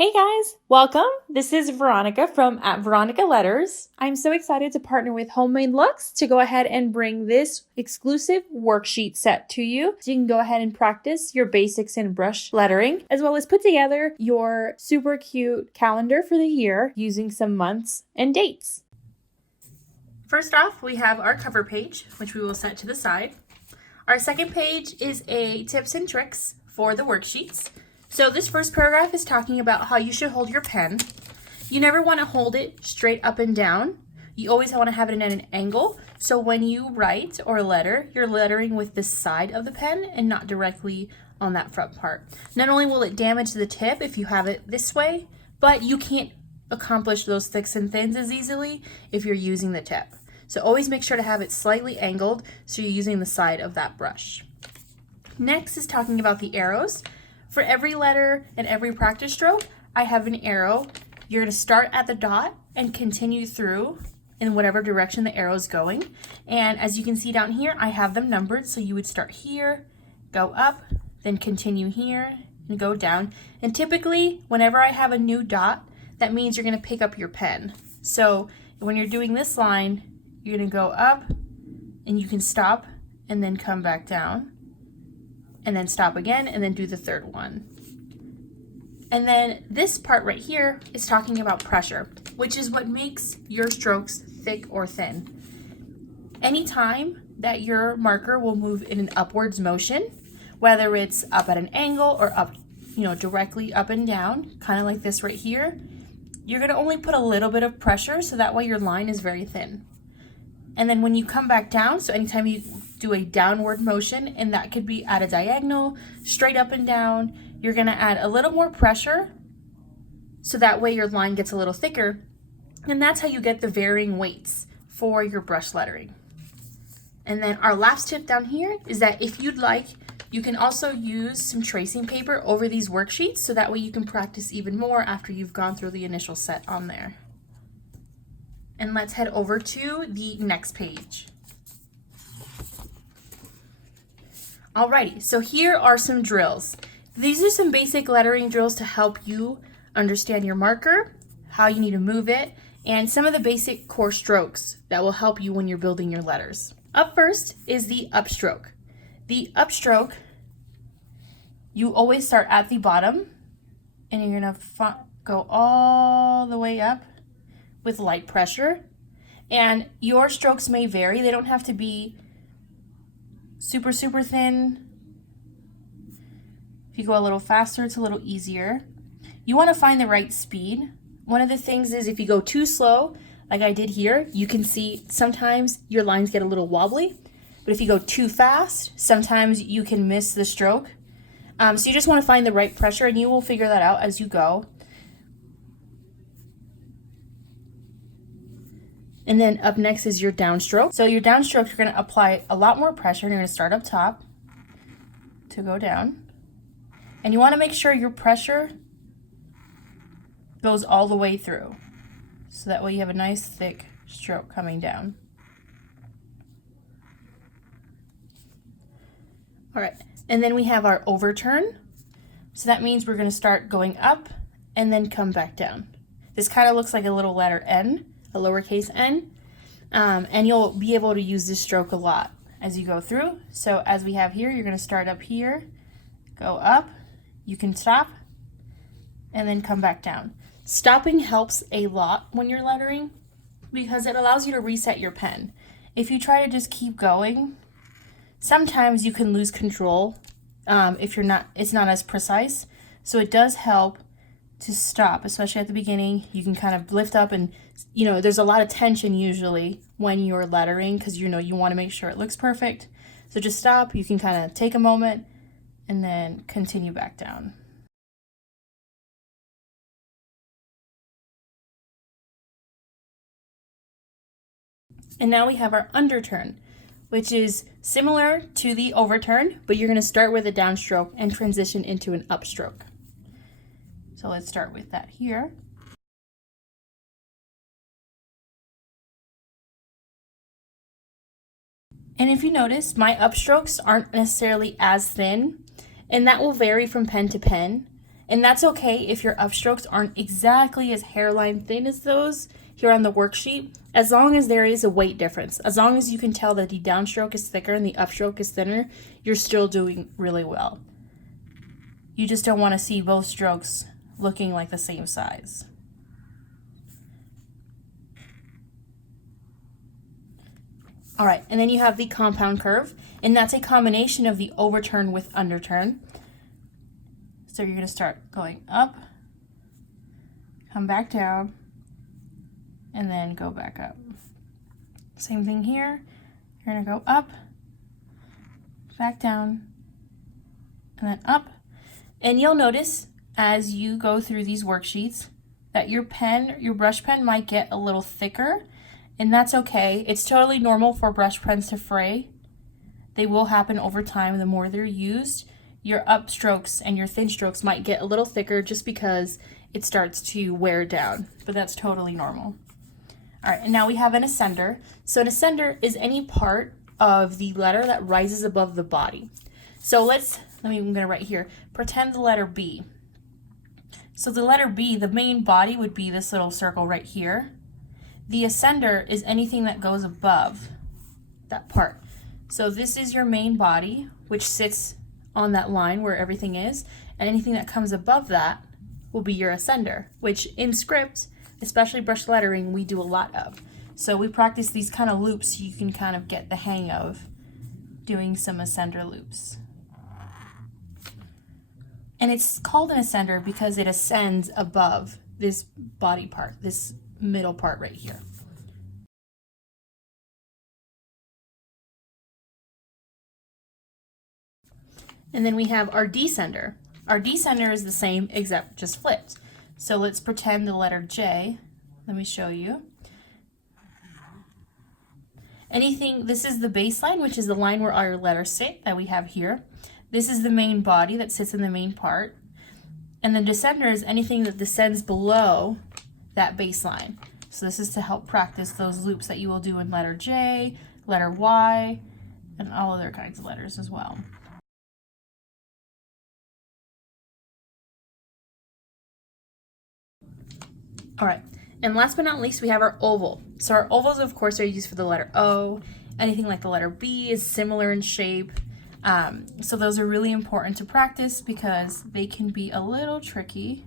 Hey guys, welcome. This is Veronica from @Veronica Letters. I'm so excited to partner with Homemade Luxe to go ahead and bring this exclusive worksheet set to you. So you can go ahead and practice your basics in brush lettering, as well as put together your super cute calendar for the year using some months and dates. First off, we have our cover page, which we will set to the side. Our second page is a tips and tricks for the worksheets. So this first paragraph is talking about how you should hold your pen. You never want to hold it straight up and down. You always want to have it at an angle. So when you write or letter, you're lettering with the side of the pen and not directly on that front part. Not only will it damage the tip if you have it this way, but you can't accomplish those thicks and thins as easily if you're using the tip. So always make sure to have it slightly angled so you're using the side of that brush. Next is talking about the arrows. For every letter and every practice stroke, I have an arrow. You're going to start at the dot and continue through in whatever direction the arrow is going. And as you can see down here, I have them numbered. So you would start here, go up, then continue here, and go down. And typically, whenever I have a new dot, that means you're going to pick up your pen. So when you're doing this line, you're going to go up, and you can stop, and then come back down. And then stop again, and then do the third one. And then this part right here is talking about pressure, which is what makes your strokes thick or thin. Anytime that your marker will move in an upwards motion, whether it's up at an angle or up, directly up and down, kind of like this right here, you're gonna only put a little bit of pressure so that way your line is very thin. And then when you come back down, so anytime you do a downward motion, and that could be at a diagonal, straight up and down, you're gonna add a little more pressure so that way your line gets a little thicker. And that's how you get the varying weights for your brush lettering. And then our last tip down here is that if you'd like, you can also use some tracing paper over these worksheets so that way you can practice even more after you've gone through the initial set on there. And let's head over to the next page. Alrighty, so here are some drills. These are some basic lettering drills to help you understand your marker, how you need to move it, and some of the basic core strokes that will help you when you're building your letters. Up first is the upstroke. The upstroke, you always start at the bottom, and you're gonna go all the way up with light pressure. And your strokes may vary. They don't have to be super, super thin. If you go a little faster, it's a little easier. You want to find the right speed. One of the things is if you go too slow, like I did here, you can see sometimes your lines get a little wobbly. But if you go too fast, sometimes you can miss the stroke. So you just want to find the right pressure, and you will figure that out as you go. And then up next is your downstroke. So your downstroke, you're going to apply a lot more pressure, and you're going to start up top to go down. And you want to make sure your pressure goes all the way through. So that way you have a nice thick stroke coming down. All right, and then we have our overturn. So that means we're going to start going up and then come back down. This kind of looks like a little letter N, a lowercase n, and you'll be able to use this stroke a lot as you go through. So as we have here, you're going to start up here, go up, you can stop, and then come back down. Stopping helps a lot when you're lettering because it allows you to reset your pen. If you try to just keep going, sometimes you can lose control if it's not as precise. So it does help to stop, especially at the beginning. You can kind of lift up, and there's a lot of tension usually when you're lettering because you want to make sure it looks perfect. So just stop, you can kind of take a moment and then continue back down. And now we have our underturn, which is similar to the overturn, but you're going to start with a downstroke and transition into an upstroke. So let's start with that here. And if you notice, my upstrokes aren't necessarily as thin, and that will vary from pen to pen. And that's okay if your upstrokes aren't exactly as hairline thin as those here on the worksheet, as long as there is a weight difference. As long as you can tell that the downstroke is thicker and the upstroke is thinner, you're still doing really well. You just don't want to see both strokes looking like the same size. All right, and then you have the compound curve, and that's a combination of the overturn with underturn. So you're going to start going up, come back down, and then go back up. Same thing here. You're going to go up, back down, and then up. And you'll notice as you go through these worksheets that your brush pen might get a little thicker, and that's okay. It's totally normal for brush pens to fray. They will happen over time. The more they're used, your upstrokes and your thin strokes might get a little thicker just because it starts to wear down, but that's totally normal. All right, and now we have an ascender. So an ascender is any part of the letter that rises above the body. So I'm gonna write here, pretend the letter B. So the letter B, the main body would be this little circle right here. The ascender is anything that goes above that part. So this is your main body, which sits on that line where everything is, and anything that comes above that will be your ascender, which in script, especially brush lettering, we do a lot of. So we practice these kind of loops so you can kind of get the hang of doing some ascender loops. And it's called an ascender because it ascends above this body part, this middle part right here. And then we have our descender. Our descender is the same except just flipped. So let's pretend the letter J. Let me show you. This is the baseline, which is the line where our letters sit that we have here. This is the main body that sits in the main part. And the descender is anything that descends below that baseline. So this is to help practice those loops that you will do in letter J, letter Y, and all other kinds of letters as well. All right, and last but not least, we have our oval. So our ovals, of course, are used for the letter O. Anything like the letter B is similar in shape. So those are really important to practice because they can be a little tricky.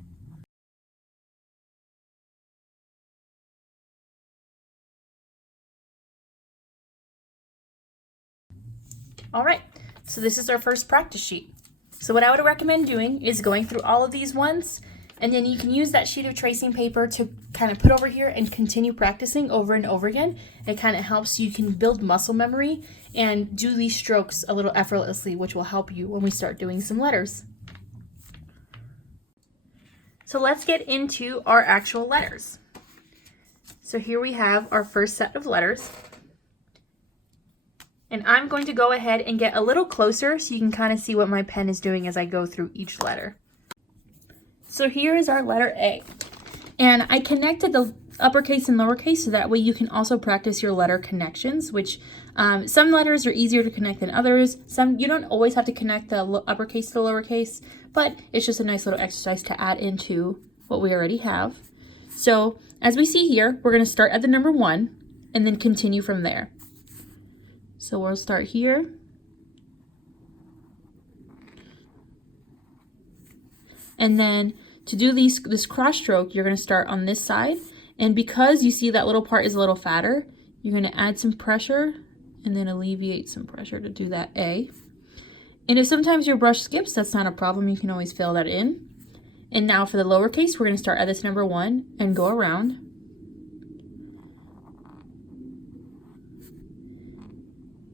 All right, so this is our first practice sheet. So what I would recommend doing is going through all of these ones, and then you can use that sheet of tracing paper to kind of put over here and continue practicing over and over again. It kind of helps you can build muscle memory and do these strokes a little effortlessly, which will help you when we start doing some letters. So let's get into our actual letters. So here we have our first set of letters. And I'm going to go ahead and get a little closer so you can kind of see what my pen is doing as I go through each letter. So here is our letter A. And I connected the uppercase and lowercase so that way you can also practice your letter connections, which some letters are easier to connect than others. Some you don't always have to connect the uppercase to the lowercase, but it's just a nice little exercise to add into what we already have. So as we see here, we're going to start at the number 1 and then continue from there. So we'll start here. And then to do this cross stroke, you're going to start on this side. And because you see that little part is a little fatter, you're going to add some pressure and then alleviate some pressure to do that A. And if sometimes your brush skips, that's not a problem. You can always fill that in. And now for the lowercase, we're going to start at this number 1 and go around.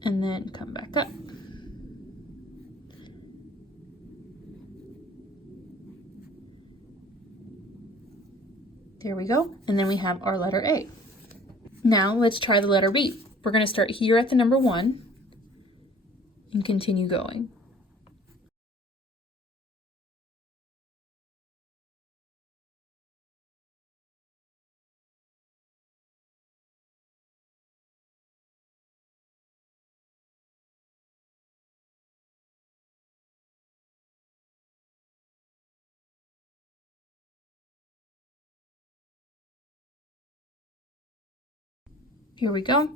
And then come back up. There we go. And then we have our letter A. Now let's try the letter B. We're going to start here at the number 1 and continue going. Here we go.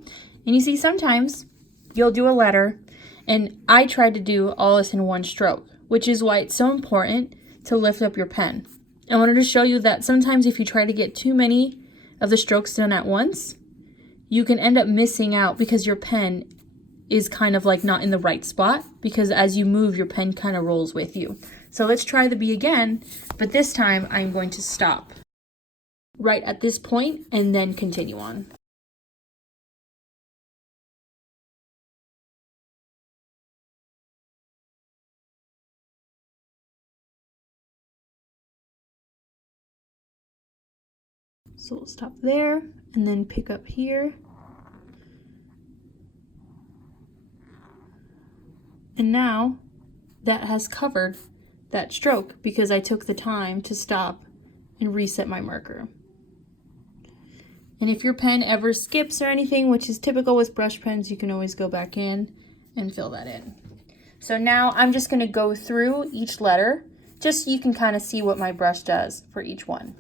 And you see sometimes you'll do a letter, and I tried to do all this in one stroke, which is why it's so important to lift up your pen. I wanted to show you that sometimes if you try to get too many of the strokes done at once, you can end up missing out because your pen is kind of like not in the right spot, because as you move, your pen kind of rolls with you. So let's try the B again, but this time I'm going to stop right at this point and then continue on. So we'll stop there and then pick up here. And now that has covered that stroke because I took the time to stop and reset my marker. And if your pen ever skips or anything, which is typical with brush pens, you can always go back in and fill that in. So now I'm just going to go through each letter just so you can kind of see what my brush does for each one.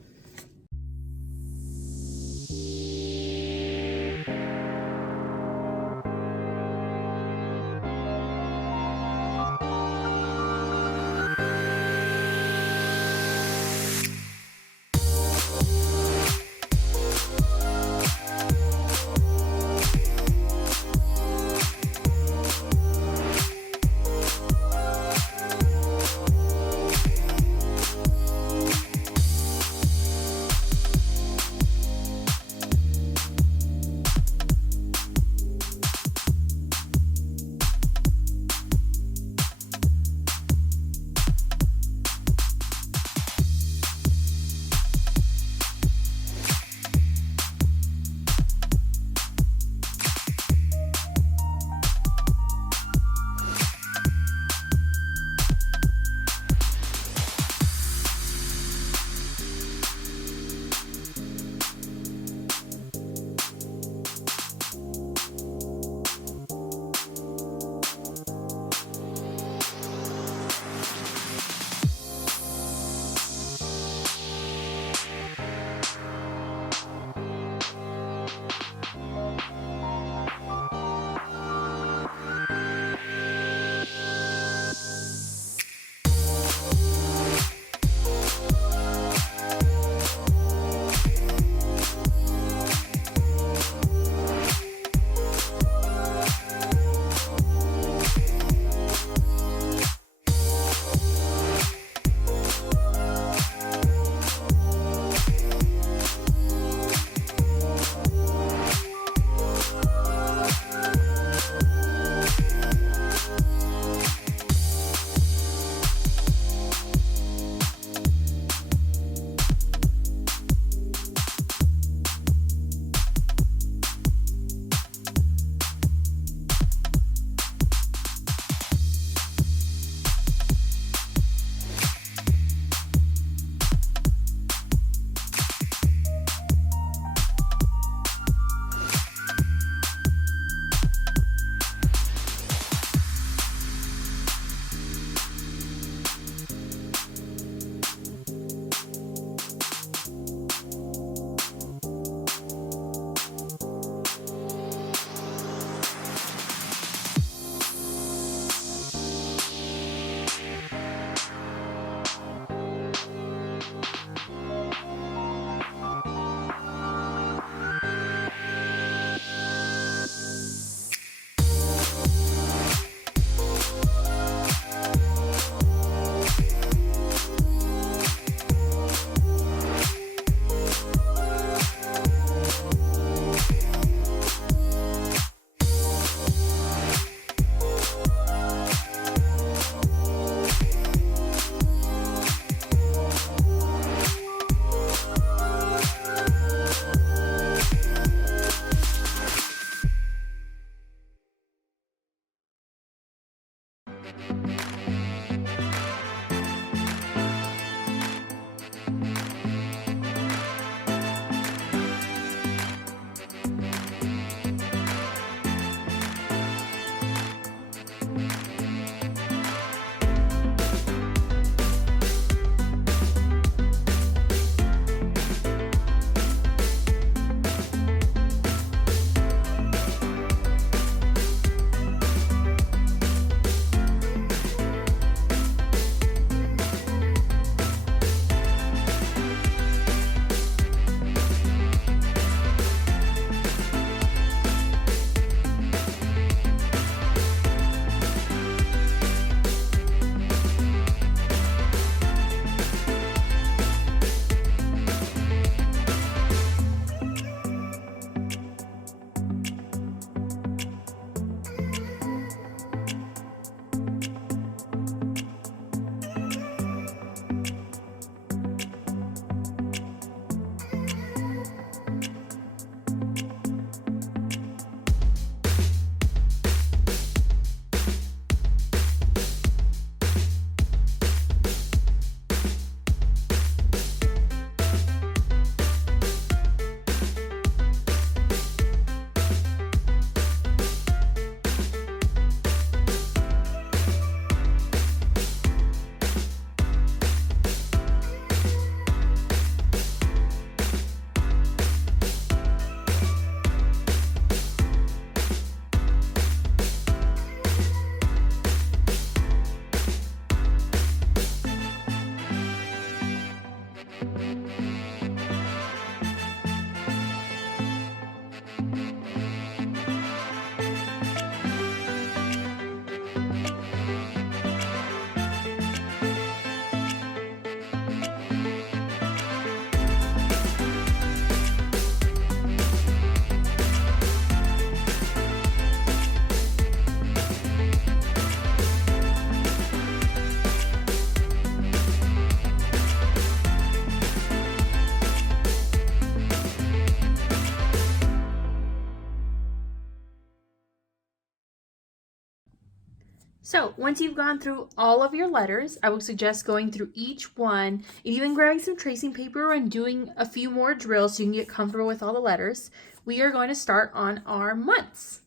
So once you've gone through all of your letters, I would suggest going through each one and even grabbing some tracing paper and doing a few more drills so you can get comfortable with all the letters. We are going to start on our months.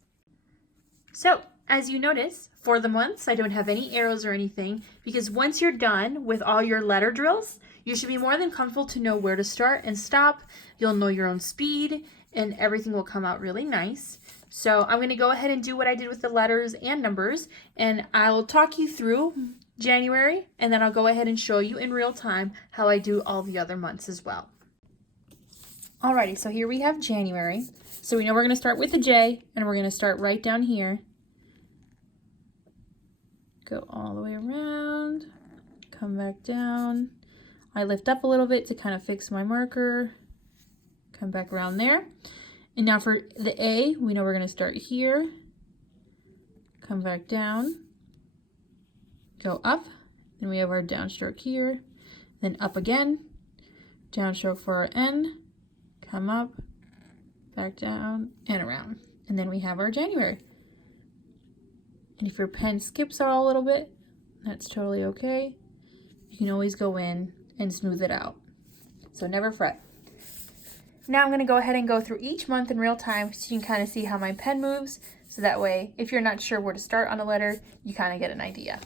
So as you notice, for the months, I don't have any arrows or anything because once you're done with all your letter drills, you should be more than comfortable to know where to start and stop. You'll know your own speed and everything will come out really nice. So I'm going to go ahead and do what I did with the letters and numbers, and I'll talk you through January, and then I'll go ahead and show you in real time how I do all the other months as well. Alrighty, so here we have January. So we know we're going to start with the J, and we're going to start right down here. Go all the way around, come back down. I lift up a little bit to kind of fix my marker. Come back around there. And now for the A, we know we're going to start here, come back down, go up, then we have our downstroke here, then up again, downstroke for our N, come up, back down, and around. And then we have our January. And if your pen skips out a little bit, that's totally okay. You can always go in and smooth it out. So never fret. Now I'm going to go ahead and go through each month in real time so you can kind of see how my pen moves. So that way, if you're not sure where to start on a letter, you kind of get an idea.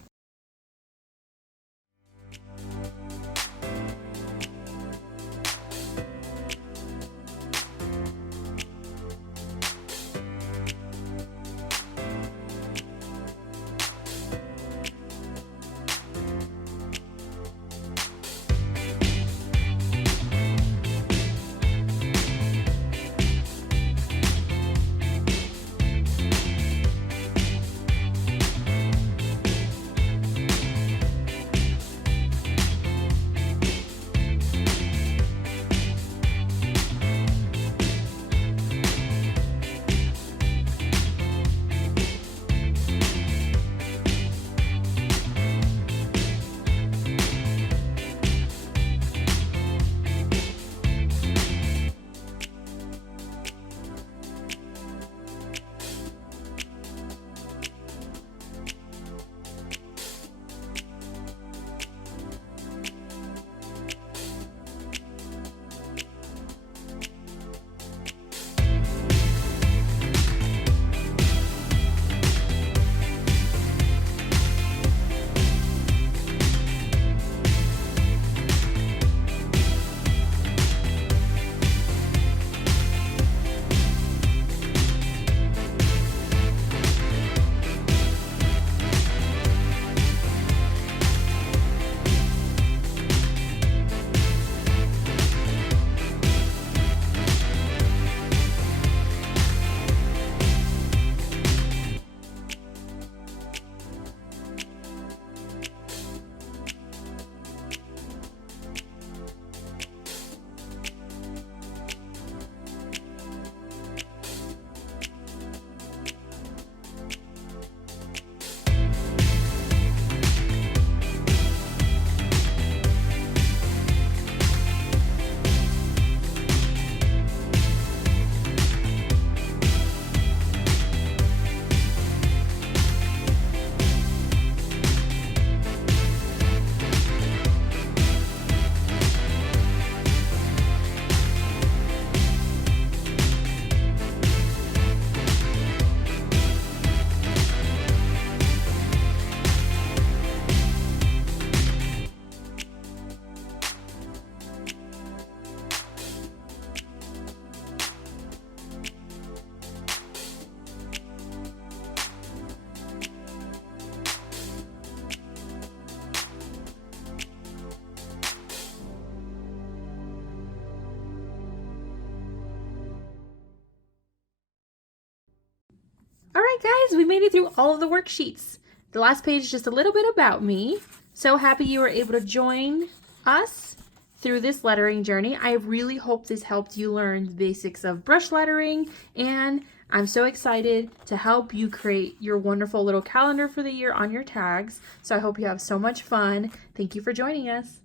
guys, we made it through all of the worksheets. The last page is just a little bit about me. So happy you were able to join us through this lettering journey. I really hope this helped you learn the basics of brush lettering, and I'm so excited to help you create your wonderful little calendar for the year on your tags. So I hope you have so much fun. Thank you for joining us.